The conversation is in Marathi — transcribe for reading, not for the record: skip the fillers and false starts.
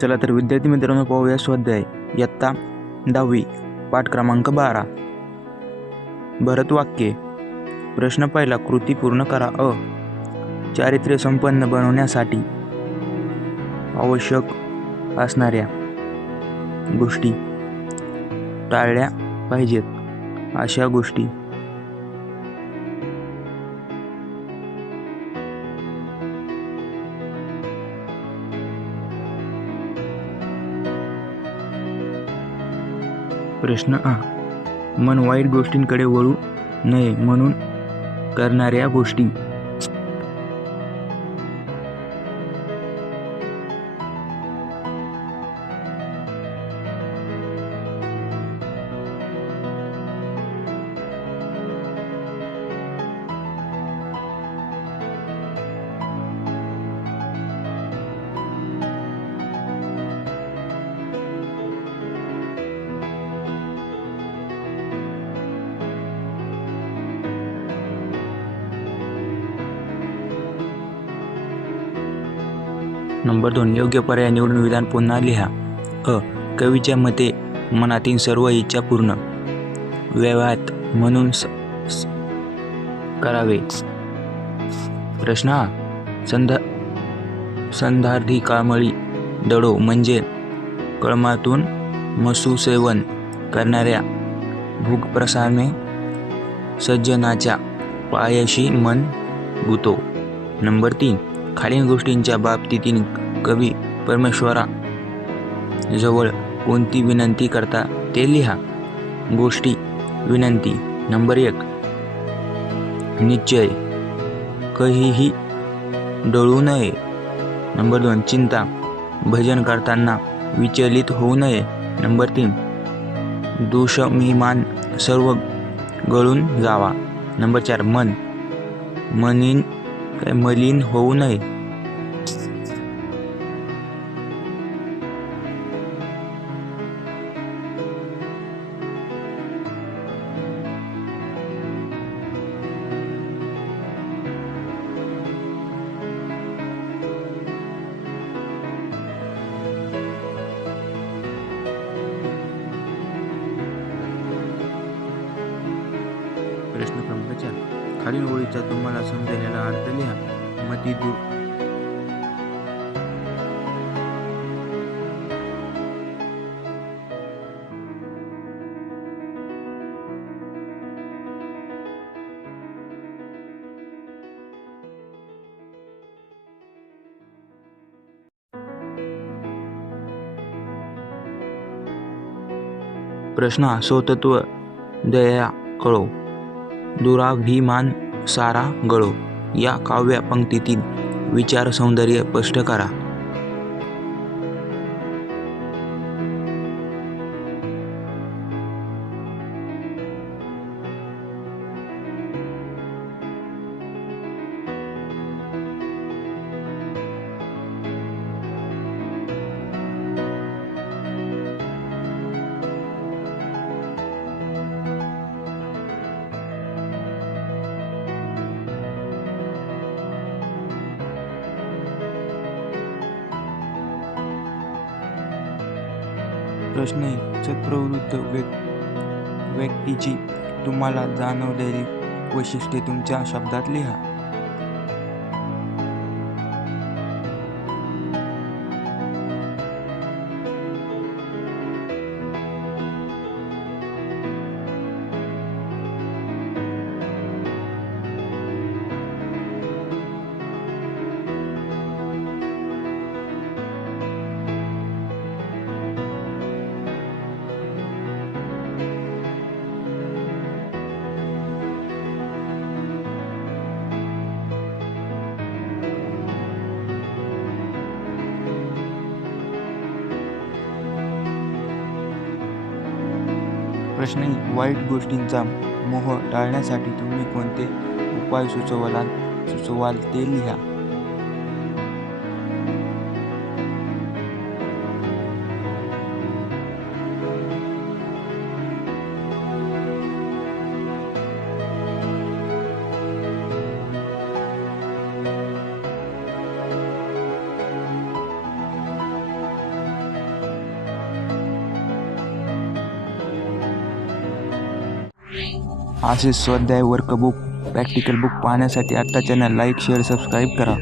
चला तर विद्यार्थी मित्रांनो, पाहूया स्वाध्याय इयत्ता 10वी पाठ क्रमांक 12 भरत वाक्ये. प्रश्न पहिला, कृती पूर्ण करा. चारित्र्य संपन्न बनवण्यासाठी आवश्यक असणाऱ्या गोष्टी टाळल्या पाहिजेत. अशा गोष्टी प्रश्न आ, मन वाईट गोष्टींकडे वळू नये म्हणून करणाऱ्या गोष्टी. नंबर 2, योग्य पर्याय निवडून विधान पुन्हा लिहा. कवीच्या मते मनातील सर्व इच्छा पूर्ण व्हाव्यात म्हणून करावे. प्रश्न आ, संधार्धी कामळी दडो म्हणजे कळमातून मसू सेवन करणाऱ्या भूगप्रसाने सज्जनाच्या पायाशी मन गुतो. नंबर 3, खालील गोष्टींच्या बाबतीतील कवी परमेश्वरा जवळ कोणती विनंती करता ते लिहा. गोष्टी विनंती. नंबर 1, निश्चय कहीही डळू नये. नंबर 2, चिंता भजन करताना विचलित होऊ नये. नंबर 3, दुःशाभिमान सर्व गळून जावा. नंबर 4, मलिन होऊ नये. प्रश्न क्रमांक 4, खालील ओळीचा तुम्हाला समजलेला अर्थ लिहा. मती दूर प्रश्न, स्वतत्व दया कळो दुराभिमान सारा गळो. या काव्य पंक्तीतील विचार सौंदर्य स्पष्ट करा. प्रश्न, सत्प्रवृत्त व्यक्तीची तुम्हाला जाणवलेली वैशिष्ट्ये तुमच्या शब्दात लिहा. प्रश्न, वाईट गोष्टींचा मोह टाळण्यासाठी तुम्ही कोणते उपाय सुचवाल ते लिहा. असे स्वाध्याय वर्कबुक प्रॅक्टिकल बुक पाहण्यासाठी आत्ता चॅनल लाईक शेअर सबस्क्राईब करा.